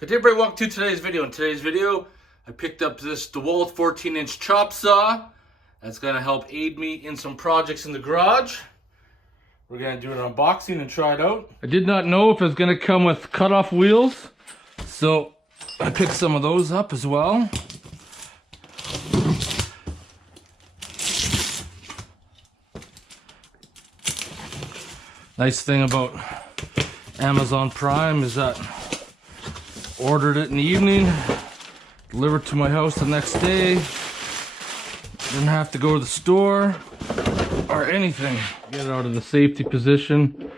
Good day, everybody. Welcome to today's video. In today's video, I picked up this Dewalt 14-inch chop saw. That's going to help aid me in some projects in the garage. We're going to do an unboxing and try it out. I did not know if it was going to come with cutoff wheels, so I picked some of those up as well. Nice thing about Amazon Prime is that ordered it in the evening, delivered to my house the next day. Didn't have to go to the store or anything. Get it out of the safety position,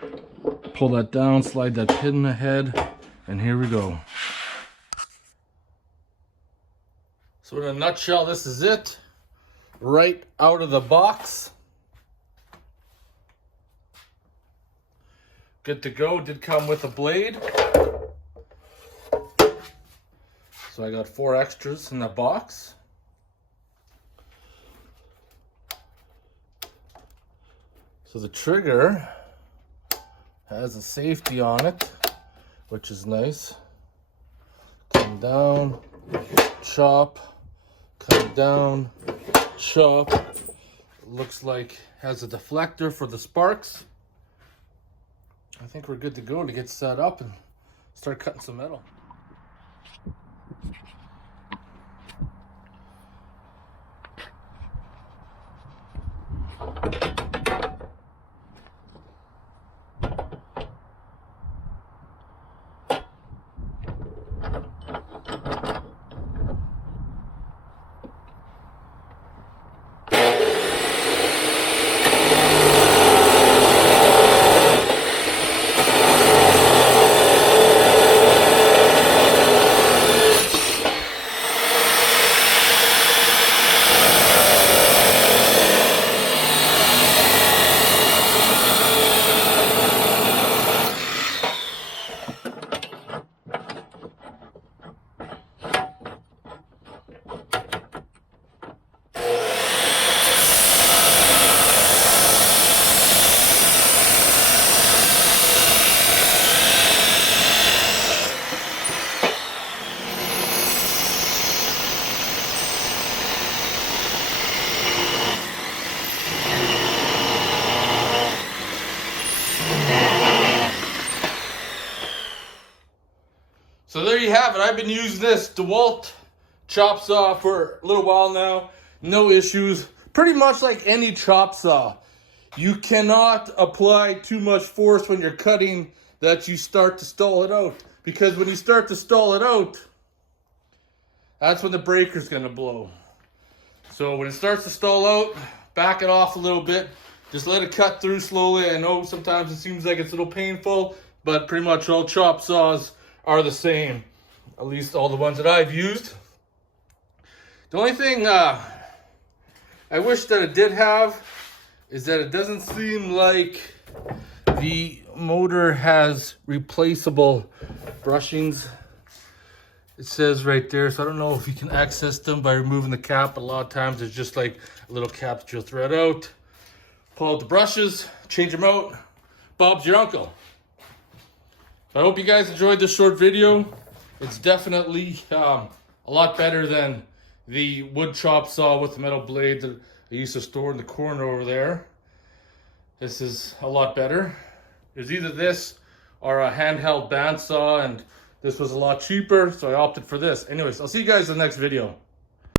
pull that down, slide that pin ahead, and here we go. So in a nutshell, this is it. Right out of the box. Good to go. Did come with a blade. So I got 4 extras in the box. So the trigger has a safety on it, which is nice. Come down, chop, come down, chop. Looks like has a deflector for the sparks. I think we're good to go to get set up and start cutting some metal. So there you have it. I've been using this Dewalt chop saw for a little while now. No issues. Pretty much like any chop saw. You cannot apply too much force when you're cutting that you start to stall it out. Because when you start to stall it out, that's when the breaker's going to blow. So when it starts to stall out, back it off a little bit. Just let it cut through slowly. I know sometimes it seems like it's a little painful, but pretty much all chop saws are the same, at least all the ones that I've used. The only thing I wish that it did have is that it doesn't seem like the motor has replaceable brushings. It says right there, so I don't know if you can access them by removing the cap, but a lot of times it's just like a little cap that you'll thread out, pull out the brushes, change them out. Bob's your uncle. I hope you guys enjoyed this short video. It's definitely a lot better than the wood chop saw with the metal blade that I used to store in the corner over there. This is a lot better. There's either this or a handheld bandsaw, and this was a lot cheaper, so I opted for this. Anyways, I'll see you guys in the next video.